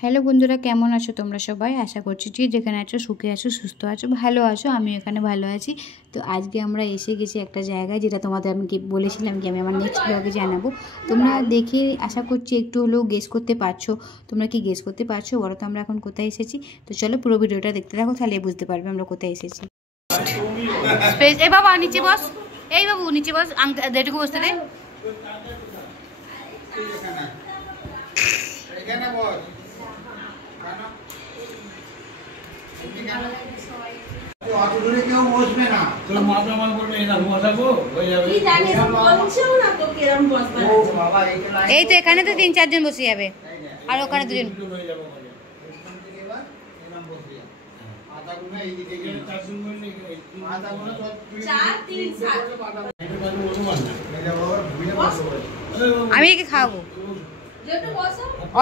Hello বন্ধুরা, কেমন আছো তোমরা সবাই? আশা করছি যে যেখানে আছো সুখে আছো, সুস্থ আছো, ভালো আছো। আমি এখানে ভালো আছি। তো আজকে আমরা এসে গেছি একটা জায়গায়, যেটা তোমাদের আমি বলেছিলাম যে আমি আমার নেক্সট ব্লগে জানাবো। তোমরা দেখে আশা করছি একটু হলেও গেস করতে পারছো। তোমরা কি গেস করতে পারছো বলো তো আমরা এখন কোথায় এসেছি? তো চলো পুরো ভিডিওটা দেখতে থাকো, তাহলে বুঝতে পারবে আমরা কোথায় এসেছি। এই বাবা নিচে বস, এই বাবু নিচে বস, যেটুকু বসতে দে। এই তো এখানে তো 3-4 জন বসে যাবে, আর ওখানে 2 জন। আমি একে খাওয়াবো,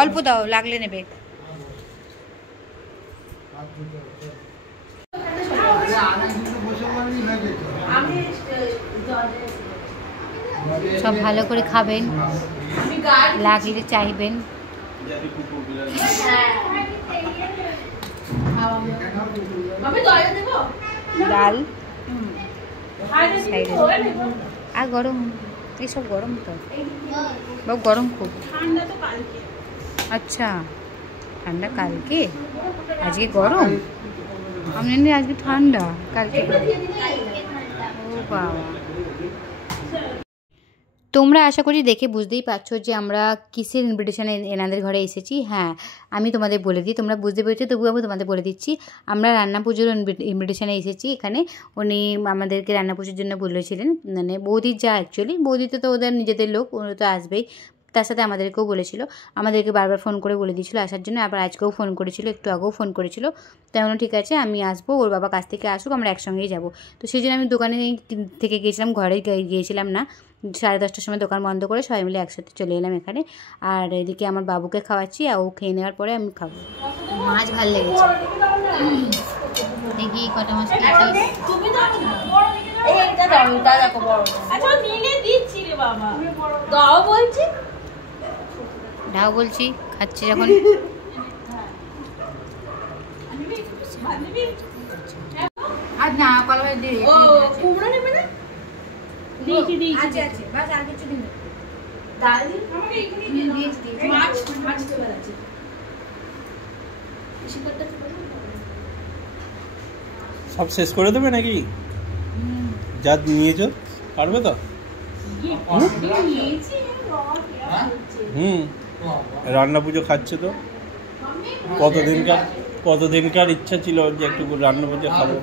অল্প দাও, লাগলে নেবে। সব ভালো করে খাবেন, লাগলে চাইবেন। ডাল আর গরম, এইসব গরম তো বাবু, গরম খুব। আচ্ছা ঠান্ডা কালকে, আজকে গরম। আমি আজকে ঠান্ডা, কালকে ও বাবা। তোমরা আশা করি দেখে বুঝতেই পারছো যে আমরা কিসের ইনভিটেশনে এনাদের ঘরে এসেছি। হ্যাঁ, আমি তোমাদের বলে দিই, তোমরা বুঝতে পেরেছো, তবুও আমি তোমাদের বলে দিচ্ছি। আমরা রান্না পুজোর ইনভিটেশনে এসেছি। এখানে উনি আমাদেরকে রান্না পুজোর জন্য বলেছিলেন, মানে বৌদির যা, অ্যাকচুয়ালি বৌদিতে তো ওদের নিজেদের লোক, ওরা তো আসবেই। তার সাথে আমাদেরকেও বলেছিল, আমাদেরকে বারবার ফোন করে বলে দিয়েছিলো আসার জন্য। আবার আজকেও ফোন করেছিল, একটু আগেও ফোন করেছিল। তাই ঠিক আছে আমি আসবো, ওর বাবা কাছ থেকে আসুক, আমরা একসঙ্গেই যাবো। তো সেই জন্য আমি দোকানে থেকে গিয়েছিলাম, ঘরে গিয়েছিলাম না। 10:30টার সময় দোকান বন্ধ করে সবাই মিলে একসাথে চলে এলাম এখানে। আর এদিকে আমার বাবুকে খাওয়াচ্ছি, আর ও খেয়ে নেওয়ার পরে আমি খাবো। মাছ ভালো লেগেছে, দেখি কটা মাছ ঢাও বলছি, খাচ্ছি যখন। আর না কলা দিয়ে কুমড়ো নেবে না, আছে আছে, বাস আর কিছু দিন ডাল দিন, আমাকে এখানেই দিয়েছি। মাছ তো আছে, বেশি করতে সব শেষ করে দেবে নাকি? যা নিয়েছো পারবে তো? রান্না পুজো খাচ্ছে তো, কতদিনকার ইচ্ছা ছিল যে একটু রান্না পুজো খাবো।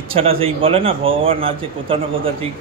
ইচ্ছাটা সেই বলে না, ভগবান আছে কোথাও না কোথাও, ঠিক।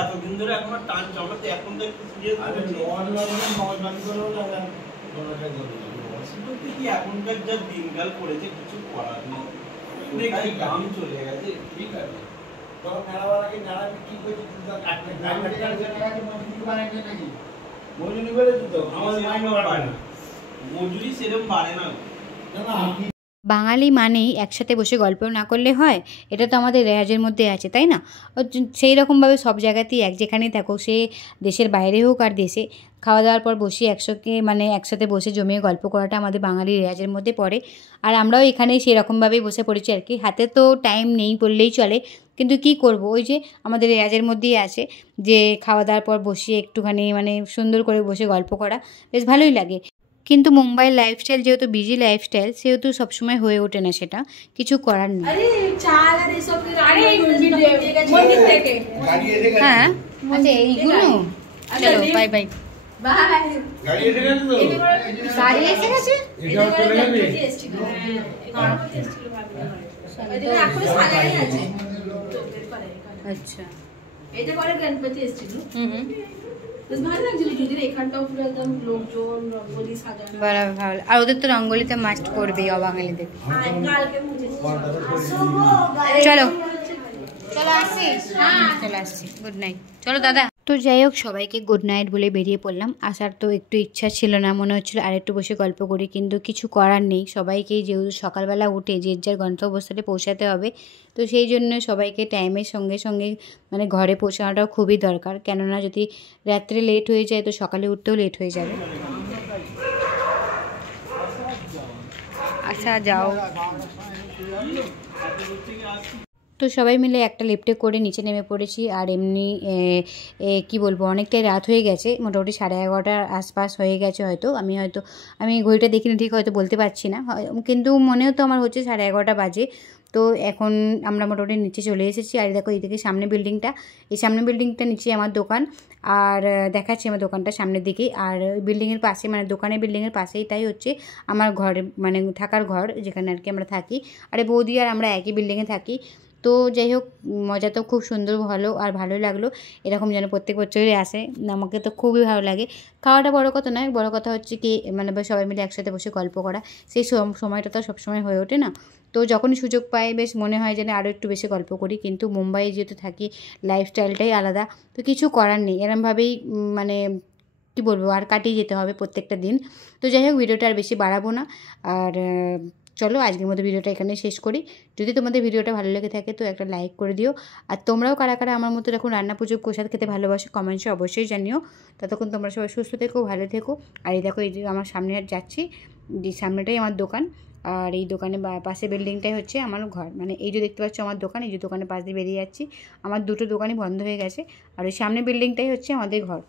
এতদিন ধরে এখন টান জমাতে, এখন তো এখনকার যা দিনকাল পড়েছে কিছু করার নেই, দাম চলে গেছে। ঠিক আছে, মজুরি সেরকম বাড়ে না। বাঙালি মানেই একসাথে বসে গল্প না করলে হয়, এটা তো আমাদের রেওয়াজের মধ্যে আছে, তাই না? সেই রকমভাবে সব জায়গাতেই যেখানেই থাকো, সে দেশের বাইরে হোক আর দেশে, খাওয়া দাওয়ার পর বসে একসাথে বসে জমিয়ে গল্প করাটা আমাদের বাঙালি রেওয়াজের মধ্যে পড়ে। আর আমরাও এখানে সেরকমভাবেই বসে পড়েছি আর কি। হাতে তো টাইম নেই বললেই চলে, কিন্তু কি করব, ওই যে আমাদের রেওয়াজের মধ্যেই আছে যে খাওয়া দাওয়ার পর বসে একটুখানি সুন্দর করে বসে গল্প করা, বেশ ভালোই লাগে। কিন্তু মুম্বাইয়ের লাইফস্টাইল যেহেতু বিজি লাইফস্টাইল, সেহেতু সবসময় হয়ে ওঠে না, সেটা কিছু করার নেই। হ্যাঁ আচ্ছা, এইগুলো চলো বাই বাই। গাড়ি এসে গেছে, আচ্ছা এটা পরে গণপতি এসেছিল বেশ ভালো লাগছিল যদিও এখানটাও পুরো একদম লোকজন রঙ্গোলি সাজানো ভালো। আর ওদের তো রঙ্গোলিতে মাস্ট করবে অবাঙালিদের। কালকে মুছেছি চলো চলো আসছি, চলো আসছি, গুড নাইট। চলো দাদা। তো যাই হোক, সবাইকে গুড নাইট বলে বেরিয়ে পড়লাম। আসার তো একটু ইচ্ছা ছিল না, মনে হচ্ছিলো আরেকটু বসে গল্প করি, কিন্তু কিছু করার নেই। সবাইকেই যেহেতু সকালবেলা উঠে যে যার গন্তব্যস্থলে পৌঁছাতে হবে, তো সেই জন্য সবাইকে টাইমের সঙ্গে সঙ্গে মানে ঘরে পৌঁছানোটাও খুবই দরকার। কেননা যদি রাত্রে লেট হয়ে যায় তো সকালে উঠতেও লেট হয়ে যাবে। আচ্ছা যাও। তো সবাই মিলে একটা লিফটে করে নিচে নেমে পড়েছি। আর এমনি কি বলবো, অনেকটাই রাত হয়ে গেছে, মোটামুটি 11:30টার আশপাশ হয়ে গেছে হয়তো। আমি ঘড়িটা দেখিনি ঠিক, হয়তো বলতে পারছি না, কিন্তু মনেও তো আমার হচ্ছে 11:30 বাজে। তো এখন আমরা মোটামুটি নিচে চলে এসেছি। আর দেখো এইদিকে সামনে বিল্ডিংটা, এই সামনে বিল্ডিংটা নিচে আমার দোকান। আর দেখাচ্ছি আমার দোকানটা সামনের দিকে। আর বিল্ডিংয়ের পাশে মানে দোকানের বিল্ডিংয়ের পাশেইটাই হচ্ছে আমার ঘর, মানে থাকার ঘর যেখানে আর কি আমরা থাকি। আরে বৌদি আর আমরা একই বিল্ডিংয়ে থাকি। তো যাই হোক, মজা তো খুব সুন্দর হলো আর ভালোই লাগলো। এরকম যেন প্রত্যেক বছরই আসে, আমাকে তো খুবই ভালো লাগে। খাওয়াটা বড় কথা নয়, বড় কথা হচ্ছে কি মানে সবাই মিলে একসাথে বসে গল্প করা, সেই সময়টা তো সবসময় হয়ে ওঠে না। তো যখনই সুযোগ পাই বেশ মনে হয় যেন আরও একটু বেশি গল্প করি, কিন্তু মুম্বাইয়ে যেহেতু থাকি লাইফস্টাইলটাই আলাদা, তো কিছু করার নেই। এরমভাবেই মানে কী বলবো, আর কাটিয়ে যেতে হবে প্রত্যেকটা দিন। তো যাই হোক, ভিডিওটা আর বেশি বাড়াবো না। আর চলো আজকের মতো ভিডিওটা এখানে শেষ করি। যদি তোমাদের ভিডিওটা ভালো লেগে থাকে তো একটা লাইক করে দিও। আর তোমরাও কারা কারা আমার মতো এরকম রান্না পুজো প্রসাদ খেতে ভালোবাসো কমেন্টসে অবশ্যই জানিও। ততক্ষণ তোমরা সবাই সুস্থ থেকো, ভালো থেকো। আর এই দেখো, এই যে আমার সামনে যাচ্ছি, যে সামনেটাই আমার দোকান। আর এই দোকানের পাশে বিল্ডিংটাই হচ্ছে আমার ঘর, মানে এই যে দেখতে পাচ্ছ আমার দোকান, এই যে দোকানের পাশ দিয়ে বেরিয়ে যাচ্ছি। আমার দুটো দোকানই বন্ধ হয়ে গেছে, আর ওই সামনে বিল্ডিংটাই হচ্ছে আমাদের ঘর।